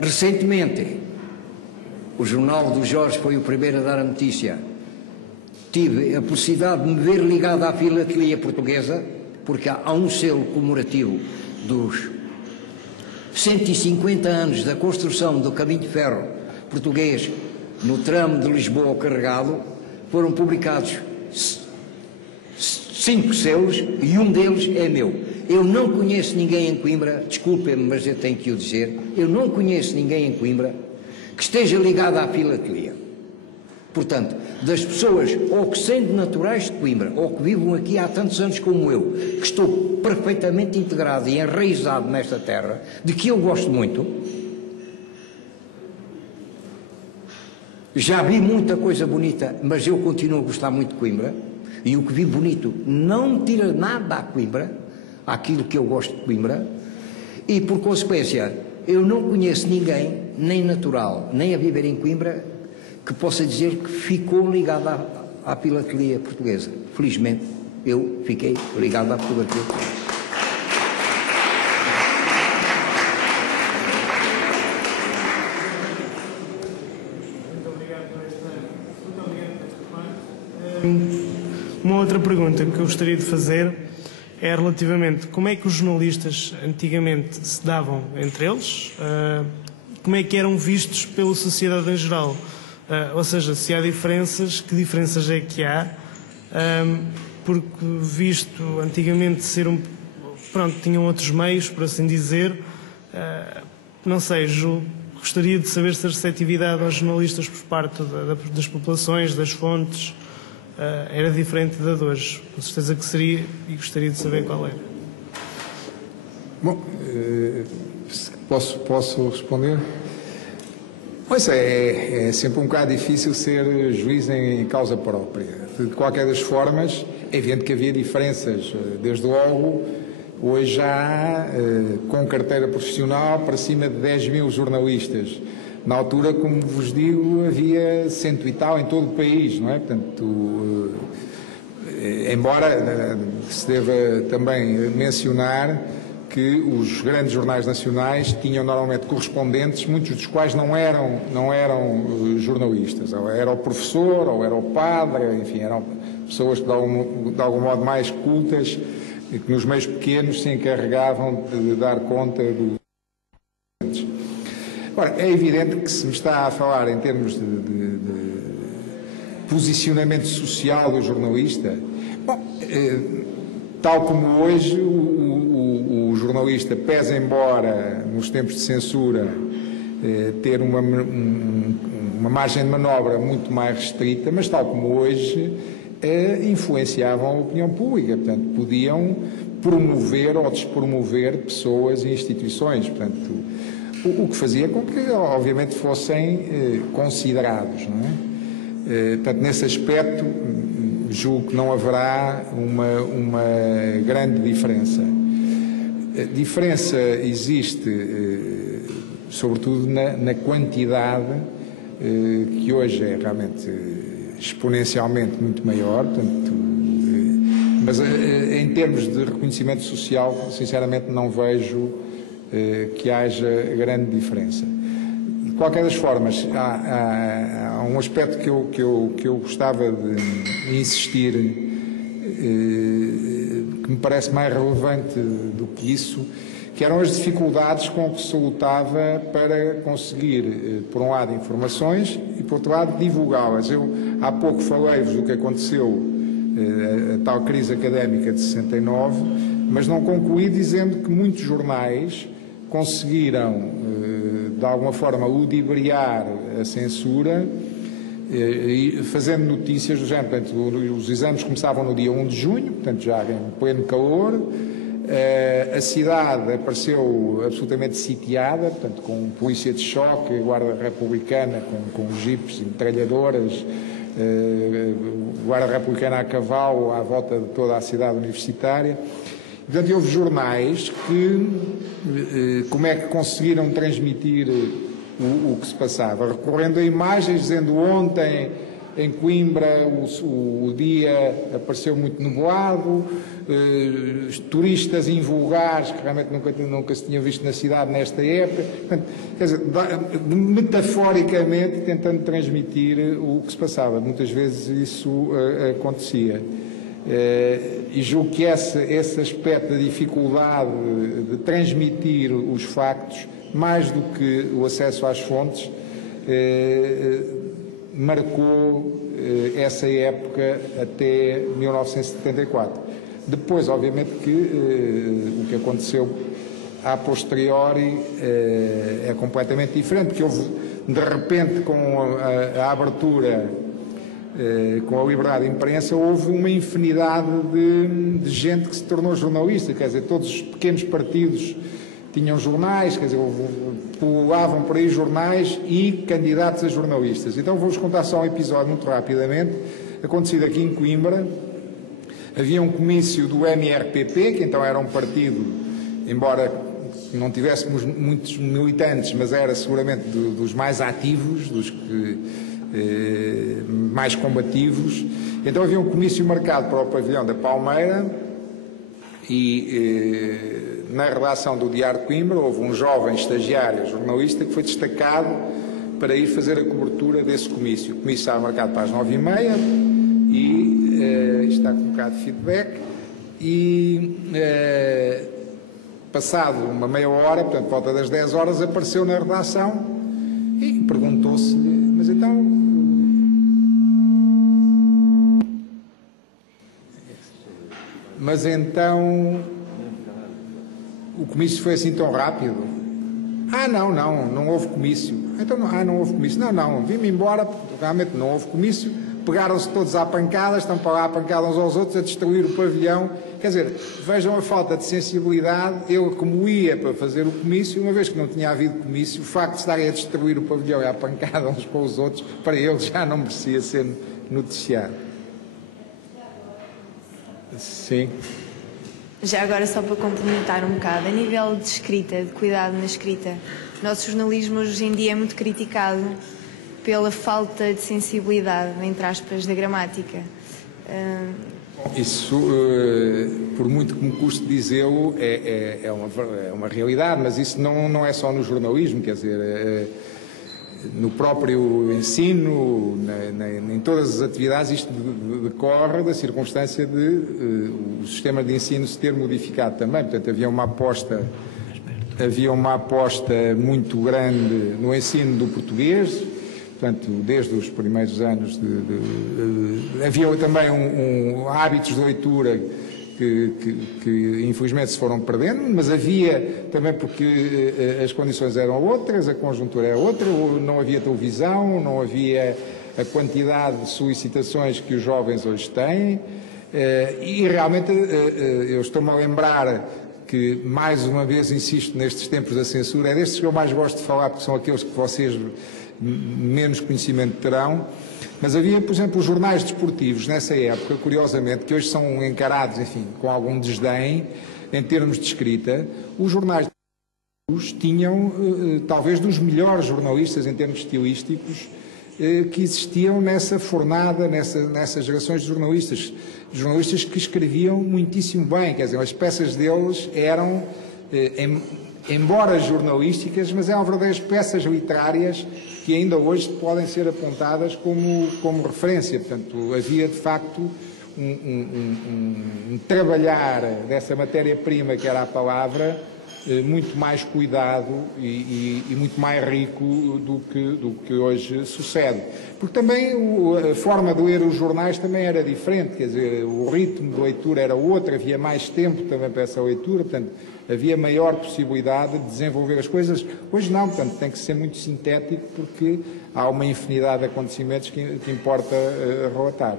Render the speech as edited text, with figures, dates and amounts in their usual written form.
Recentemente, o Jornal do Jorge foi o primeiro a dar a notícia. Tive a possibilidade de me ver ligado à filatelia portuguesa, porque há um selo comemorativo dos 150 anos da construção do caminho de ferro português no tramo de Lisboa ao Carregado. Foram publicados 5 selos e um deles é meu. Eu não conheço ninguém em Coimbra, desculpem-me, mas eu tenho que o dizer, eu não conheço ninguém em Coimbra que esteja ligado à filatelia. Portanto, das pessoas ou que sendo naturais de Coimbra ou que vivam aqui há tantos anos como eu, que estou perfeitamente integrado e enraizado nesta terra, de que eu gosto muito, já vi muita coisa bonita, mas eu continuo a gostar muito de Coimbra, e o que vi bonito não tira nada a Coimbra, àquilo que eu gosto de Coimbra, e por consequência eu não conheço ninguém, nem natural, nem a viver em Coimbra, que possa dizer que ficou ligado à filatelia portuguesa. Felizmente, eu fiquei ligado à filatelia portuguesa. Muito obrigado por esta parte. Uma outra pergunta que eu gostaria de fazer é relativamente como é que os jornalistas antigamente se davam entre eles, como é que eram vistos pela sociedade em geral. Ou seja, se há diferenças, que diferenças é que há? Porque visto antigamente ser pronto, tinham outros meios, por assim dizer, não sei, gostaria de saber se a receptividade aos jornalistas por parte das populações, das fontes, era diferente da de hoje. Com certeza que seria, e gostaria de saber qual era. Bom, posso responder? Pois é sempre um bocado difícil ser juiz em causa própria. De qualquer das formas, é evidente que havia diferenças. Desde logo, hoje já há, com carteira profissional, para cima de 10 mil jornalistas. Na altura, como vos digo, havia 100 e tal em todo o país, não é? Portanto, embora se deva também mencionar que os grandes jornais nacionais tinham normalmente correspondentes, muitos dos quais não eram jornalistas. Ou era o professor, ou era o padre, enfim, eram pessoas que de algum modo mais cultas e que nos meios pequenos se encarregavam de dar conta do... Ora, é evidente que se me está a falar em termos de posicionamento social do jornalista, bom, tal como hoje o jornalista, pese embora nos tempos de censura ter uma margem de manobra muito mais restrita, mas tal como hoje influenciavam a opinião pública, portanto podiam promover ou despromover pessoas e instituições, portanto o que fazia com que obviamente fossem considerados, não é? Portanto, nesse aspecto julgo que não haverá uma grande diferença. A diferença existe, sobretudo, na quantidade, que hoje é realmente exponencialmente muito maior, portanto, mas em termos de reconhecimento social, sinceramente, não vejo que haja grande diferença. De qualquer das formas, há um aspecto que eu gostava de insistir, que me parece mais relevante do que isso, que eram as dificuldades com que se lutava para conseguir, por um lado, informações e, por outro lado, divulgá-las. Eu há pouco falei-vos do que aconteceu, a tal crise académica de 69, mas não concluí dizendo que muitos jornais conseguiram, de alguma forma, ludibriar a censura, fazendo notícias do género. Portanto, os exames começavam no dia 1 de junho, portanto já em pleno calor, a cidade apareceu absolutamente sitiada, portanto com polícia de choque, guarda republicana com jipes e metralhadoras, guarda republicana a cavalo à volta de toda a cidade universitária. Portanto, houve jornais que, como é que conseguiram transmitir o que se passava? Recorrendo a imagens, dizendo ontem em Coimbra o dia apareceu muito nublado, turistas invulgares que realmente nunca se tinham visto na cidade nesta época. Portanto, quer dizer, metaforicamente tentando transmitir o que se passava. Muitas vezes isso acontecia. E julgo que esse aspecto da dificuldade de transmitir os factos, mais do que o acesso às fontes, marcou essa época até 1974. Depois, obviamente, que o que aconteceu a posteriori é completamente diferente, porque houve, de repente, com a abertura, com a liberdade de imprensa, houve uma infinidade de gente que se tornou jornalista, quer dizer, todos os pequenos partidos tinham jornais, quer dizer, pulavam por aí jornais e candidatos a jornalistas. Então vou-vos contar só um episódio muito rapidamente, acontecido aqui em Coimbra. Havia um comício do MRPP, que então era um partido, embora não tivéssemos muitos militantes, mas era seguramente dos mais ativos, dos que, mais combativos. Então havia um comício marcado para o pavilhão da Palmeira e na redação do Diário de Coimbra houve um jovem estagiário jornalista que foi destacado para ir fazer a cobertura desse comício. O comício estava marcado para as 9h30 e está com um bocado de feedback e passado uma meia hora, portanto, volta das 10 horas, apareceu na redação e perguntou-se, mas então... Mas então... O comício foi assim tão rápido? Não houve comício. Então, não houve comício. Não, vim-me embora, porque realmente não houve comício. Pegaram-se todos à pancada, estão para lá a pancada uns aos outros, a destruir o pavilhão. Quer dizer, vejam a falta de sensibilidade. Eu, como ia para fazer o comício, uma vez que não tinha havido comício, o facto de estarem a destruir o pavilhão e à pancada uns com os outros, para eles já não merecia ser noticiado. Sim. Já agora, só para complementar um bocado, a nível de escrita, de cuidado na escrita, o nosso jornalismo hoje em dia é muito criticado pela falta de sensibilidade, entre aspas, da gramática. Isso, por muito que me custe dizê-lo, é uma realidade, mas isso não é só no jornalismo, quer dizer, no próprio ensino, em todas as atividades, isto decorre da circunstância de o sistema de ensino se ter modificado também. Portanto, havia uma aposta muito grande no ensino do português, portanto, desde os primeiros anos havia também hábitos de leitura que infelizmente se foram perdendo, mas havia também porque as condições eram outras, a conjuntura era outra, não havia televisão, não havia a quantidade de solicitações que os jovens hoje têm, e realmente eu estou-me a lembrar que, mais uma vez, insisto nestes tempos da censura, é destes que eu mais gosto de falar, porque são aqueles que vocês menos conhecimento terão. Mas havia, por exemplo, os jornais desportivos nessa época, curiosamente, que hoje são encarados, enfim, com algum desdém em termos de escrita. Os jornais desportivos tinham talvez dos melhores jornalistas em termos estilísticos que existiam nessa fornada, nessas gerações de jornalistas que escreviam muitíssimo bem, quer dizer, as peças deles eram, embora jornalísticas, mas eram verdadeiras peças literárias que ainda hoje podem ser apontadas como referência. Portanto, havia de facto um trabalhar dessa matéria-prima que era a palavra, muito mais cuidado e muito mais rico do que hoje sucede. Porque também a forma de ler os jornais também era diferente, quer dizer, o ritmo de leitura era outro, havia mais tempo também para essa leitura, portanto, havia maior possibilidade de desenvolver as coisas. Hoje não, portanto, tem que ser muito sintético porque há uma infinidade de acontecimentos que importa relatar.